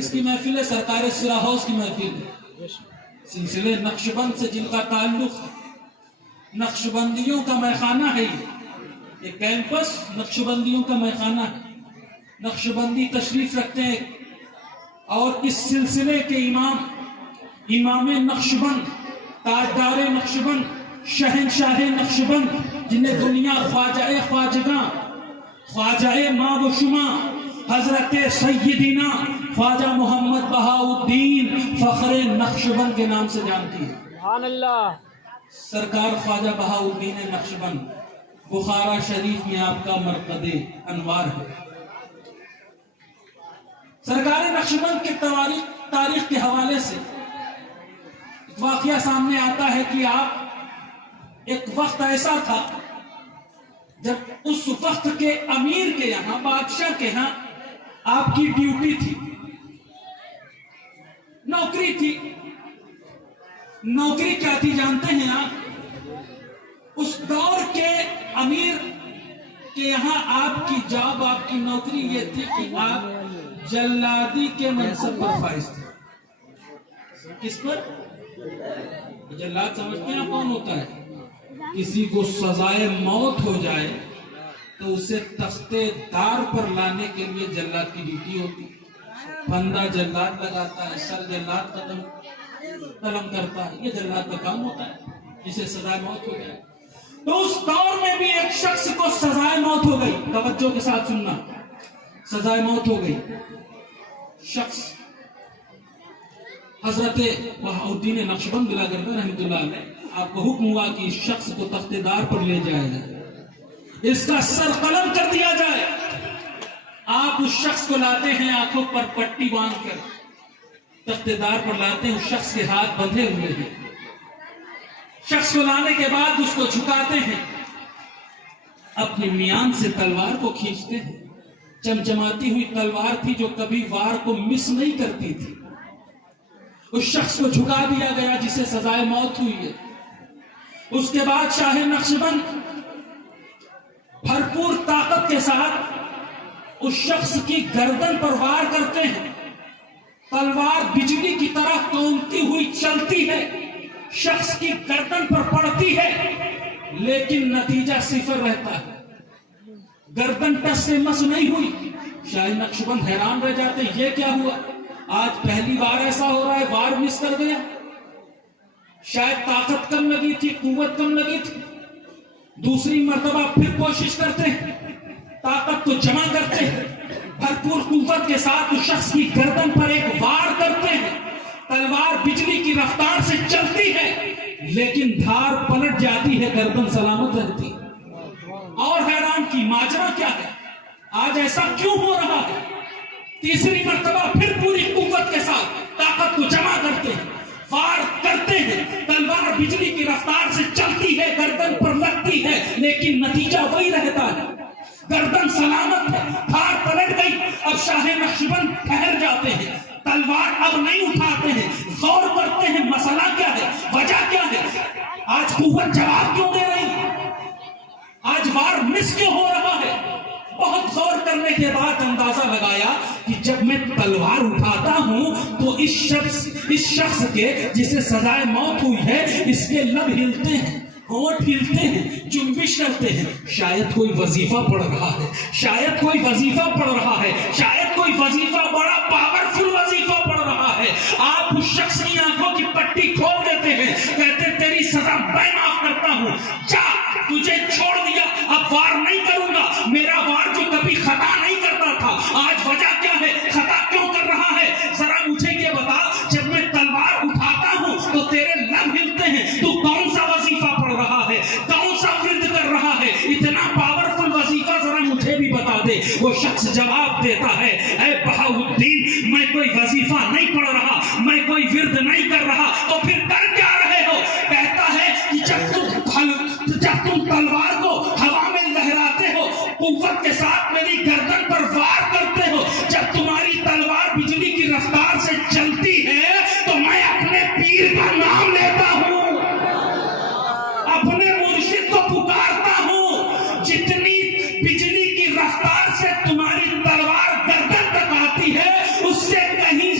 کس کی محفل ہے؟ سرکار سرا ہاؤس کی محفل ہے. سلسلے نقشبند سے جن کا تعلق ہے، نقشبندیوں کا میخانہ ہے. یہ کیمپس نقشبندیوں کا میخانہ ہے. نقشبندی تشریف رکھتے ہیں اور اس سلسلے کے امام نقشبند، تاجدار نقشبند، شہنشاہ نقشبند، جنہیں دنیا خواجہ خواجگاں، خواجہ ماں و شما، حضرت سیدنا خواجہ محمد بہاؤالدین فخر نقشبند کے نام سے جانتی ہے. سبحان اللہ. سرکار خواجہ بہاؤالدین نقشبند بخارا شریف میں آپ کا مرقد انوار ہے. سرکار نقشبند کے تاریخ کے حوالے سے ایک واقعہ سامنے آتا ہے کہ آپ ایک وقت ایسا تھا جب اس وقت کے امیر کے یہاں، بادشاہ کے یہاں آپ کی ڈیوٹی تھی، نوکری تھی. نوکری کیا تھی جانتے ہیں آپ؟ اس دور کے امیر کے یہاں آپ کی جاب، آپ کی نوکری یہ تھی کہ آپ جلادی کے منصب پر فائز تھے. کس پر؟ جلاد سمجھتے ہیں کون ہوتا ہے؟ کسی کو سزائے موت ہو جائے تو اسے تختے دار پر لانے کے لیے جلاد کی ڈیوٹی ہوتی. بندہ جلاد لگاتا ہے، سر جلاد قلم کرتا ہے، یہ جلاد کا کام ہوتا ہے جسے سزائے موت ہو جائے. تو اس دور میں بھی ایک شخص کو سزائے موت ہو گئی. توجہ کے ساتھ سننا، سزائے موت ہو گئی. شخص حضرت بہاؤالدین نقشبند بلاگردہ رحمۃ اللہ علیہ، آپ کو حکم ہوا کہ اس شخص کو تختے دار پر لے جایا جائے، اس کا سر قلم کر دیا جائے. آپ اس شخص کو لاتے ہیں، آنکھوں پر پٹی باندھ کر تختے دار پر لاتے ہیں. اس شخص کے ہاتھ بندھے ہوئے ہیں. شخص کو لانے کے بعد اس کو جھکاتے ہیں، اپنے میان سے تلوار کو کھینچتے ہیں. چمچماتی ہوئی تلوار تھی جو کبھی وار کو مس نہیں کرتی تھی. اس شخص کو جھکا دیا گیا جسے سزائے موت ہوئی ہے. اس کے بعد شاہ نقشبند بھرپور طاقت کے ساتھ اس شخص کی گردن پر وار کرتے ہیں. تلوار بجلی کی طرح کونتی ہوئی چلتی ہے، شخص کی گردن پر پڑتی ہے، لیکن نتیجہ صفر رہتا ہے. گردن ٹس سے مس نہیں ہوئی. شاہ نقشبند حیران رہ جاتے ہیں، یہ کیا ہوا؟ آج پہلی بار ایسا ہو رہا ہے، وار مس کر گیا. شاید طاقت کم لگی تھی، قوت کم لگی تھی. دوسری مرتبہ پھر کوشش کرتے ہیں، طاقت کو جمع کرتے ہیں، بھرپور قوت کے ساتھ اس شخص کی گردن پر ایک وار کرتے ہیں. تلوار بجلی کی رفتار سے چلتی ہے لیکن دھار پلٹ جاتی ہے، گردن سلامت رہتی ہے. اور حیران کی ماجرا کیا ہے؟ آج ایسا کیوں ہو رہا ہے؟ تیسری مرتبہ پھر پوری قوت کے ساتھ طاقت کو جمع کرتے ہیں، وار کرتے ہیں. تلوار بجلی کی رفتار سے چلتی ہے، گردن پر لگتی ہے، لیکن نتیجہ وہی رہتا ہے. گردن سلامت ہے، دھار پلٹ گئی. اب شاہ نقشبند ٹھہر جاتے ہیں، تلوار اب نہیں اٹھاتے ہیں، غور کرتے ہیں مسئلہ کیا ہے، وجہ کیا ہے. آج قوت جواب کیوں دے رہی ہے؟ آج وار مس کیوں ہو رہا ہے؟ بہت غور کرنے کے بعد اندازہ لگایا کہ جب میں تلوار اٹھاتا ہوں تو اس شخص کے جسے سزائے موت ہوئی ہے، اس کے لب ہلتے ہیں، ہونٹ ہلتے ہیں، جنبش کرتے ہیں. شاید کوئی وظیفہ پڑھ رہا ہے، شاید کوئی وظیفہ پڑھ رہا ہے، شاید کوئی وظیفہ بڑا پاورفل وظیفہ پڑھ رہا ہے. آپ اس شخص کی آنکھوں کی پٹی کھول دیتے ہیں، کہتے تیری سزا میں معاف کرتا ہوں، جا، تجھے چھوڑ دیا، اب وار نہیں کروں گا. میرا وار جو کبھی خطا نہیں کرتا تھا، آج وجہ کیا ہے، خطا کیوں کر رہا ہے؟ ذرا مجھے یہ بتا. جب میں تلوار اٹھاتا ہوں تو تیرے لب ہلتے ہیں، تو کون سا وظیفہ پڑھ رہا ہے، کون سا ورد کر رہا ہے؟ اتنا پاورفل وظیفہ ذرا مجھے بھی بتا دے. وہ شخص جواب دیتا ہے، اے بہاؤالدین، میں کوئی وظیفہ نہیں پڑھ رہا، میں کوئی ورد نہیں کر رہا. تو پھر کر کیا رہے ہو؟ کہتا ہے کہ جب تم تلوار کو ہوا میں لہراتے ہو، قوت کے ساتھ میری گردن پر وار کرتے ہو، جب تمہاری تلوار بجلی کی رفتار سے چلتی ہے تو میں اپنے پیر کا نام لیتا ہوں، اپنے مرشد کو پکارتا ہوں. جتنی بجلی کی رفتار سے تمہاری تلوار گردن تک آتی ہے، اس سے کہیں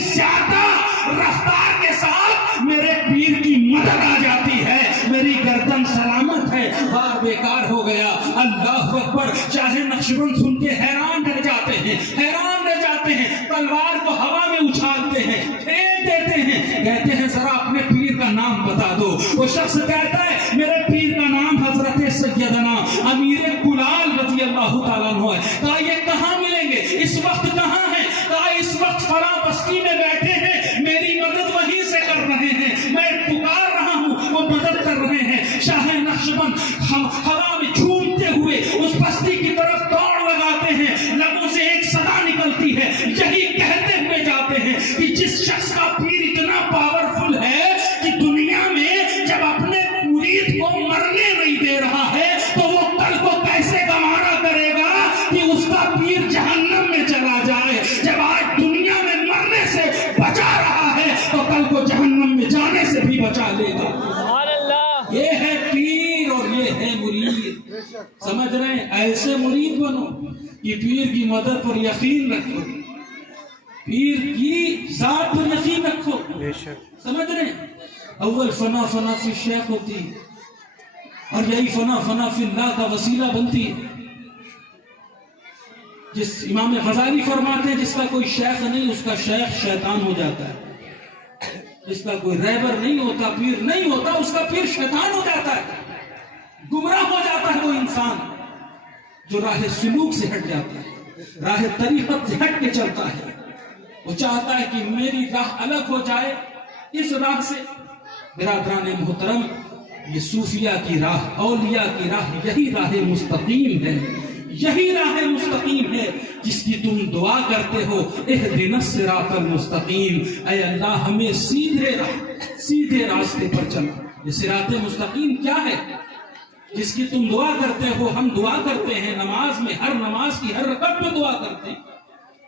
پر شاہ نقشبند سن کے حیران رہ جاتے ہیں، حیران رہ جاتے ہیں، تلوار کو ہوا میں اچھالتے ہیں، پھینک دیتے ہیں، کہتے ہیں ذرا اپنے پیر کا نام بتا دو۔ وہ شخص کہتا ہے میرے پیر کا نام حضرت سیدنا امیر کلال رضی اللہ تعالیٰ عنہ ہے۔ کہا یہ کہاں ملیں گے، اس وقت کہاں ہیں؟ کہا اس وقت فلاں بستی میں بیٹھے ہیں، میری مدد وہیں سے کر رہے ہیں، میں پکار رہا ہوں، وہ مدد کر رہے ہیں۔ شاہ نقشبند ہوا میں جھومتے ہوئے اس بستی کی طرف دوڑ لگاتے ہیں، لبوں سے ایک صدا نکلتی ہے، یہی کہتے ہوئے جاتے ہیں کہ جس شخص کا پیر اتنا پاورفل ہے کہ دنیا میں جب اپنے مرید کو مرنے نہیں دے رہا ہے تو وہ کل کو کیسے گوارا کرے گا کہ اس کا پیر جہنم میں چلا جائے۔ جب آج دنیا میں مرنے سے بچا رہا ہے تو کل کو جہنم میں جانے سے بھی بچا لے گا۔ یہ ہے پیر اور یہ ہے مرید، سمجھ رہے ہیں؟ ایسے مرید بنو کہ پیر کی مدد پر یقین رکھو، پیر کی ذات پر یقین رکھو، سمجھ رہے ہیں؟ اول فنا فنا فی الشیخ ہوتی ہے اور یہی فنا فنا فی اللہ کا وسیلہ بنتی ہے۔ جس امام غزالی فرماتے ہیں جس کا کوئی شیخ نہیں اس کا شیخ شیطان ہو جاتا ہے، جس کا کوئی رہبر نہیں ہوتا، پیر نہیں ہوتا، اس کا پیر شیطان ہو جاتا ہے، گمراہ ہو جاتا ہے وہ انسان جو راہ سلوک سے ہٹ جاتا ہے، راہ طریقت سے ہٹ کے چلتا ہے۔ وہ چاہتا ہے کہ میری راہ الگ ہو جائے اس راہ سے۔ برادران محترم، یہ صوفیہ کی راہ، اولیاء کی راہ، یہی راہ مستقیم ہے، یہی راہ مستقیم ہے جس کی تم دعا کرتے ہو اہدنا الصراط المستقیم، اے اللہ ہمیں سیدھے راستے پر چلا۔ یہ صراط مستقیم کیا ہے جس کی تم دعا کرتے ہو؟ ہم دعا کرتے ہیں نماز میں، ہر نماز کی ہر رکعت میں دعا کرتے ہیں،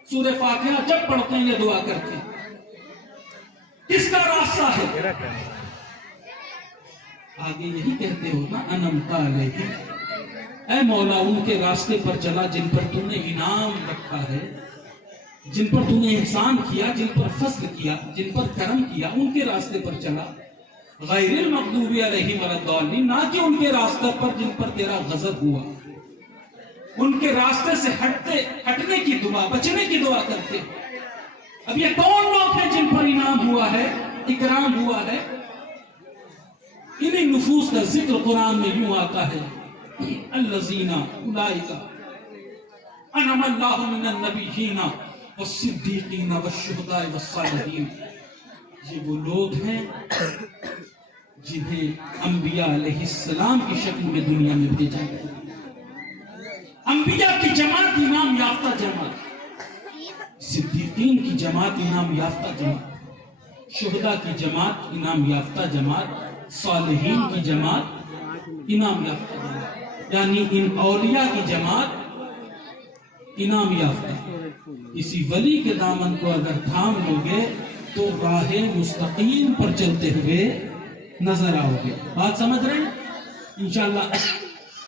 سورہ فاتحہ جب پڑھتے ہیں یہ دعا کرتے ہیں۔ کس کا راستہ ہے؟ آگے یہی کہتے ہو نا انعمت علیہم، اے مولا ان کے راستے پر چلا جن پر تو نے انعام رکھا ہے، جن پر تو نے احسان کیا، جن پر فضل کیا، جن پر کرم کیا، ان کے راستے پر چلا۔ غیر المغضوب علیہم ولا الضالین، نہ کہ ان کے راستے پر جن پر تیرا غضب ہوا، ان کے راستے سے ہٹنے کی دعا، بچنے کی دعا کرتے۔ اب یہ کون لوگ ہیں جن پر انعام ہوا ہے، اکرام ہوا ہے؟ انہی نفوس کا ذکر قرآن میں یوں آتا ہے، الذین اولئک انعم اللہ من النبیین والصدیقین والشہداء والصالحین۔ یہ وہ لوگ ہیں جنہیں انبیاء علیہ السلام کی شکل میں دنیا میں بھیجا گیا۔ انبیاء کی جماعت انعام یافتہ جماعت، صدیقین کی جماعت انعام یافتہ جماعت، شہداء کی جماعت انعام یافتہ جماعت، صالحین کی جماعت انعام یافتہ جماعت، یعنی ان اولیاء کی جماعت انعام یافتہ۔ اسی ولی کے دامن کو اگر تھام لو گے تو راہ مستقیم پر چلتے ہوئے نظر آؤ گے۔ بات سمجھ رہے ہیں؟ انشاءاللہ